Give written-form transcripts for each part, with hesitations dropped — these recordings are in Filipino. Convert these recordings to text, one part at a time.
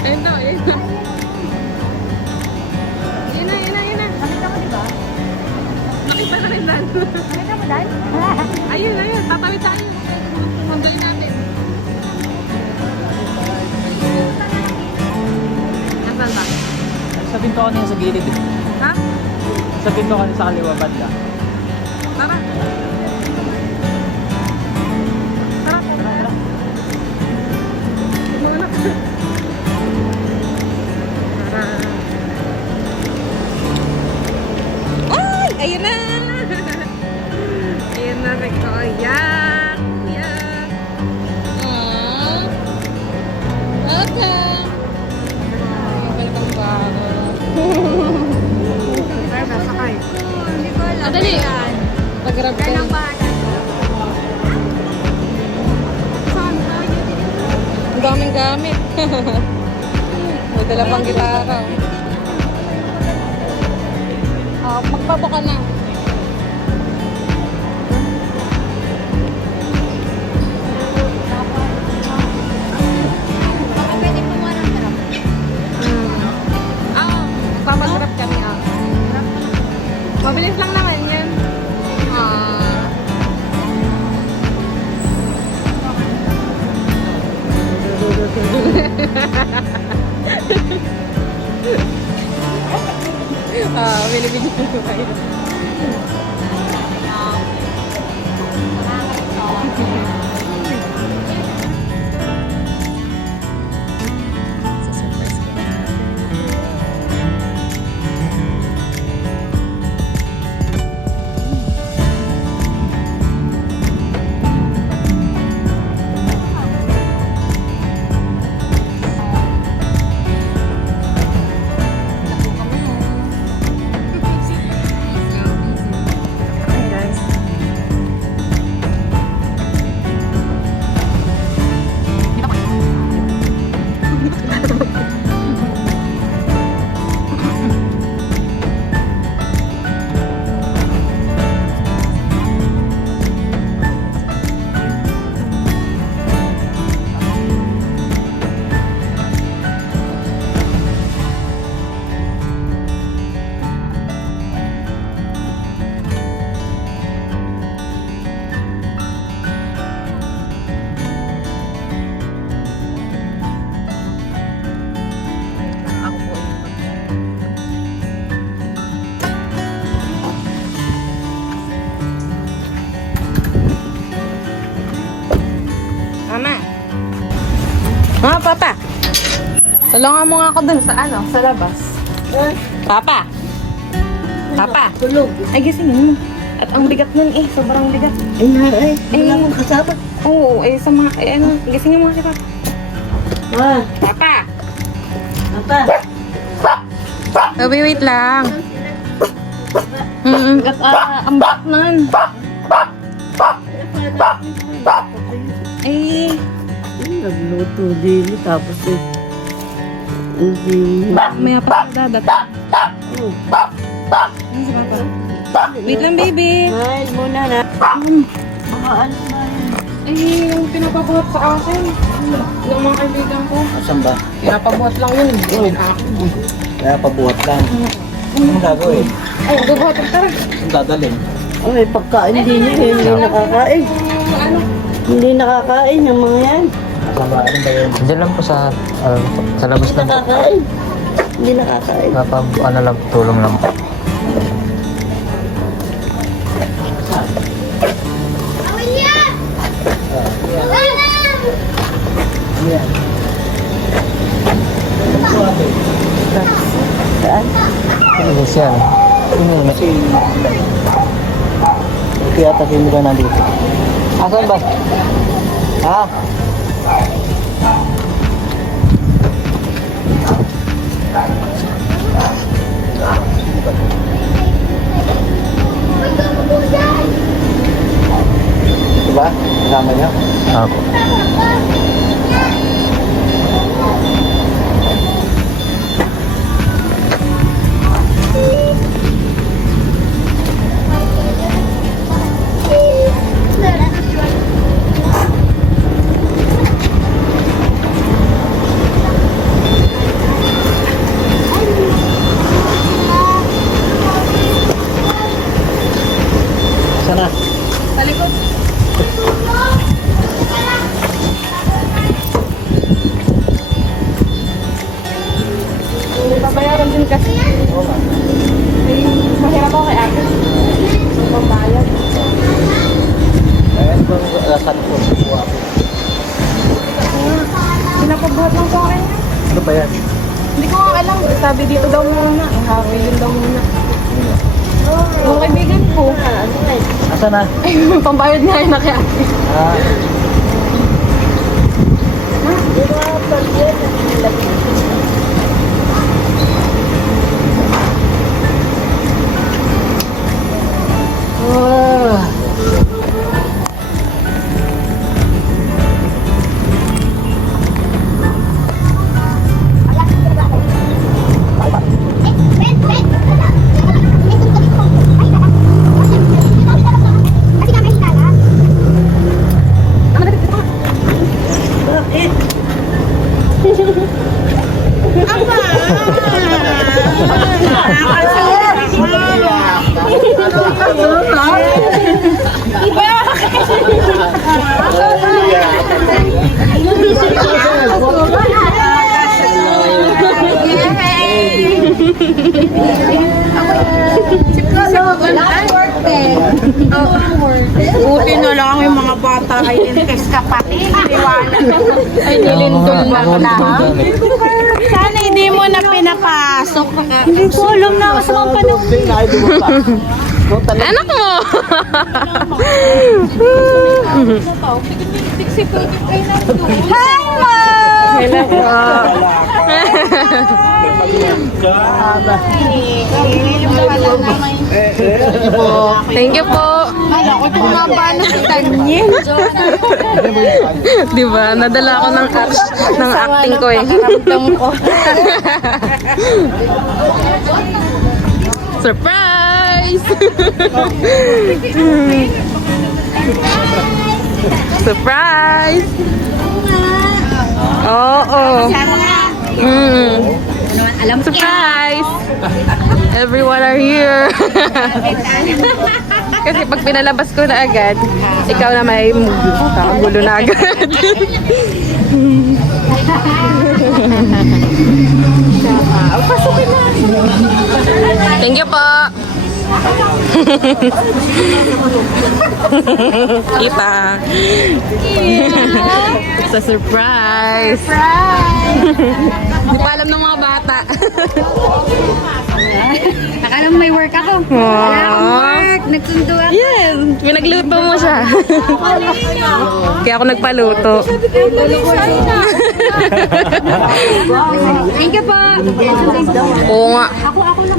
Ayun daw, ayun daw. Ayun na, ayun na, ayun na. Nakita mo, diba? Nakita na rin Dan. Nakita mo, Dan? Ayun, ayun. Tatawid tayo. Sundalin natin. Nasaan ba? Sa pinto kanina sa gilid eh. Ha? Sa pinto kanina sa kaliwa banda. Tara. Tara. Tara. Muna. Tara. Ay! Ayun na! Ayun na si Kuya. Kuya. Aww. Welcome. Welcome back. Ay, nasakay. Hindi ko alam. Dali. Pag-grab ka. Kailang bahanan. Ang daming gamit. May dala pang gitara. Magpabo ka na. Baka pwede kumuha ng trap. Magpapag-grab kami. Mabilis lang naman yan. Binibigyan ko kayo. Ako po yung Mama. Papa. Tulungan mo nga ako dun sa sa labas. Papa. Papa. Tulog. Ay, gisingin mo. At ang bigat nun sobrang bigat. Ay, wala akong kasama. Oo, sa mga, gisingin mo kasi Papa. Papa. Apa? Sabi, wait lang. Ang bigat nun. Eh, Nagluto din tapos hindi. may pa dadat. Ano si Papa? Wait lang, baby. Ay, muna na. Mga ano ba yun? Yung pinapabuhat sa akin. Ng mga kaibigan ko. Asan ba? Pinapabuhat lang yun. Gawin ako. Kaya pabuhat lang. Anong gagawin? Ay, bubuhat ang tara. Anong dadalhin? Ay, pagkain din yun. Hindi nakakain. Ano? Hindi nakakain yung mga yan. Asan ba? Anong ba yun? Diyan lang po sa labas Hindi nakakain. Hindi nakakain. Lang, tulong lang. Saan? Ano ba siya? Kaya takin mo ka nandito. Asan ba? Ha? Diba? Kasama niya? Ako. Babayaran din kasi. Ay, mahirap ako kay ate. Pambayad. Ayan po, saan po? Pinapabuhat lang sa akin. Ano ba yan? Hindi ko nga alam. Sabi dito daw muna. Ang happy yun daw muna. Yung kaibigan ko. Asa na? Pambayad nga yun na kay ate. Ah, Buti na lang yung mga bata ay intes kapatid. Ay, nilindol na na. Sana hindi mo na pinapasok. Hindi ko alam na kasi mga panahon. Anak mo! Hi, Ma! Hello po. Thank you po. Ay, ako tumaba na si Tanyin. Di ba? Nadala ako ng acting ko eh. Ramdam ko. Surprise! Surprise! Oo. Surprise! Everyone are here. Kasi pag pinalabas ko na agad, ikaw na may kagulo na agad. Thank you po. Kita. Sa surprise. Hindi pa alam ng mga bata. Akala mo may work ako. Wala akong work. Nagsundo ako. Yes, pinagluto mo siya. Kaya ako nagpaluto. Thank you po. Oo nga.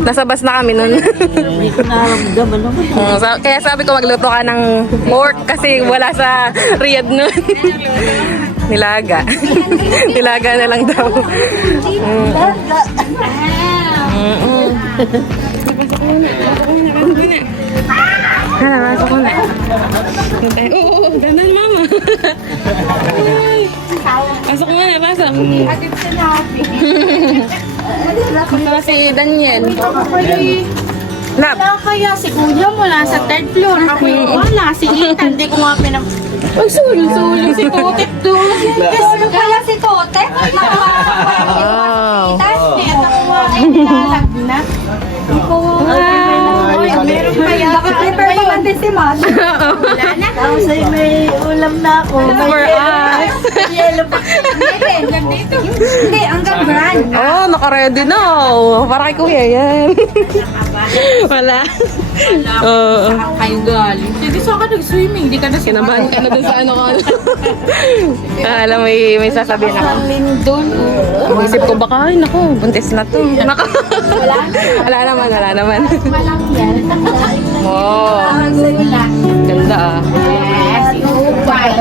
Nasa bus na kami nun. hindi ko naramdaman naman. Kaya sabi ko magluto ka ng pork kasi wala sa Riyadh nun. Nilaga. Nilaga na lang daw. Pasok ko na. Oo, ganun mama. Pasok mo na, pasok. Ito si Daniel. Lap. Wala kaya si Kuya mo nasa third floor. Ako yung wala. Si Ethan, hindi ko nga pinag... Ay, sulo si Totek doon. Solo pala si Tote. Wow. Hindi, ito ko nga ay nilalagnat. Hindi ko Ay, meron pa yan. Naka-prepare pa man din si Mas. Wala na. Tapos ay may ulam na ako. For us. Yellow pa. Hindi, dito. Hindi, hanggang brand. Oh, naka-ready na. Oh. Para kay Kuya yan. Wala. Oo. Kayo galing. Hindi sa ka nag-swimming. Hindi ka na Kinabahan ka na dun sa ano ko. Alam, may sasabihin ako. doon. Isip ko baka, ay naku, buntis na to. Naku. Wala naman, wala naman. Walang yan. Oh, ganda ah. Yes, ubay.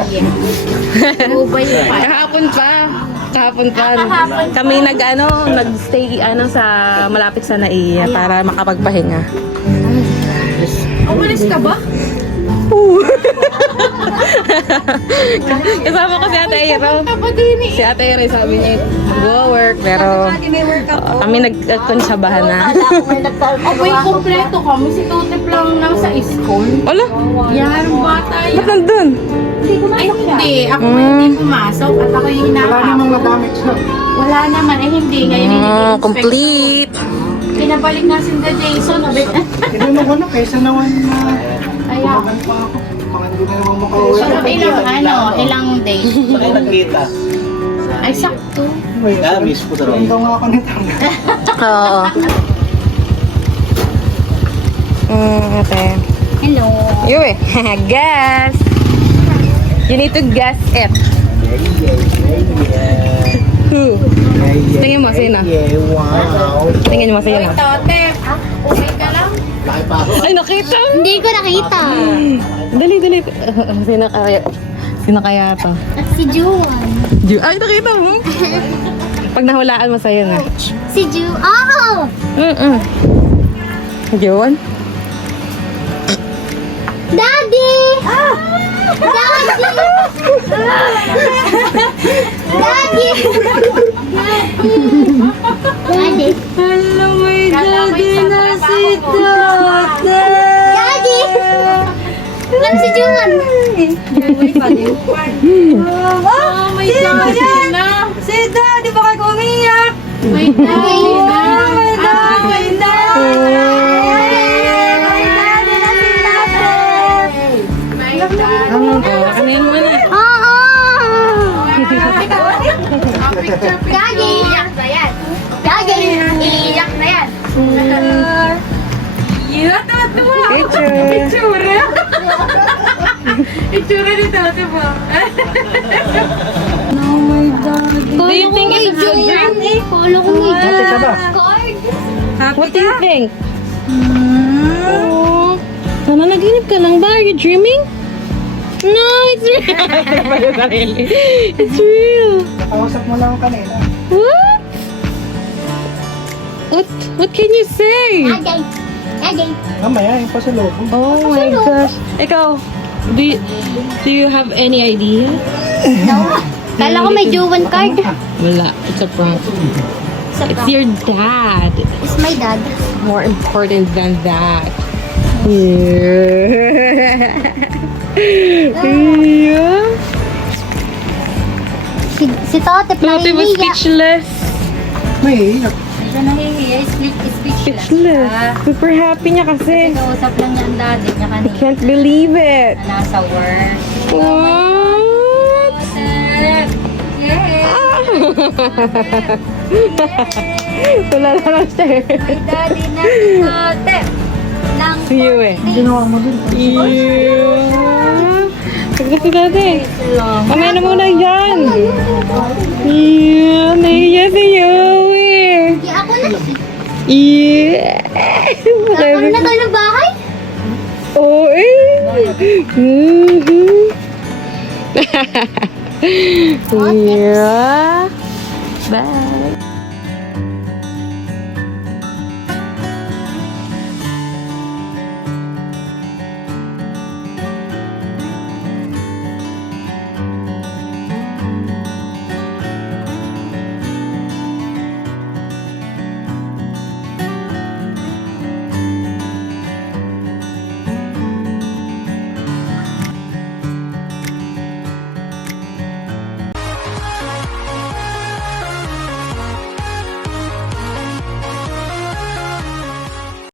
Ubay pa. Kahapon pa. Kahapon pa. Kami nag-stay sa malapit sa Naiya para makapagpahinga. Umalis ka ba? Kasama ko si Ate Ira. Si Ate Ira sabi niya, go work. Pero kami nagkonsabahan na. Abay, kompleto kami. Si Totep lang nasa school. Wala? Yan, bata Ba't yan. nandun? Ay, hindi. Ako hindi pumasok at ako yung hinahabol. madamit siya. Wala naman. Eh, hindi. Ngayon ini-inspect. Complete. Pinabalik na si Jason. Abay, Hindi mo ano, kaysa naman na kaya. pa ako. Baka hindi na naman makauwi. Pero ilang days. Saan nagkita? Ay, sakto. Miss ko talaga. Ito nga ako nito. Oo. Okay. Hello. You eh. Gas. You need to gas it. Who? Tingin mo, sino? Wow. Tingin mo, sino? Totep. Okay ka lang? Laki pa ako. Ay, nakita! Hindi ko nakita. Dali, dali. Sino kaya? Sino kaya to? At si Juan. Ay, nakita mo? Pag nahulaan mo sa'yo na. Si Ju. Oh! Yun? Daddy! Daddy! Daddy! Daddy! Hello, my daddy na si Daddy! Lang si Juan! Oh my God! Si Daddy! Baka ko umiyak! My Daddy! My Daddy! Kaniyan mo na. Oo! Daddy! Iiyak na yan! Daddy! Iiyak na yan! Picture. Itsura ni Tati ba? Do you think it's a good dream? Kala ko may Ate ka ba? card. What do you think? Oh. Nananaginip ka lang ba? Are you dreaming? No, it's real. It's real. Nakausap mo lang kanina. What? What can you say? Daddy! Daddy! Mamaya, yung pasalubong. Oh my gosh. Ikaw, do you have any idea? Kala ko may Juwan card. Wala. It's a prank. It's your dad. It's my dad. More important than that. Yeah. Yeah. Si Tote Lotte was speechless. May iiyak. Siya nahihiya. Speechless. Speechless. Super happy niya kasi. Kausap lang niya ang daddy niya I kanina. can't believe it. Na nasa work. What? Yay! Wala lang siya. My daddy na si Tote. Lang You eh. Ginawa mo din. Yeah. Pagkat si dati. lang. Mamaya na muna yan. Yeah. Nahiya si Yowie. Ako na. Yeah. Ako na tayo ng bahay. Oo eh. Mhm. Yeah. Bye.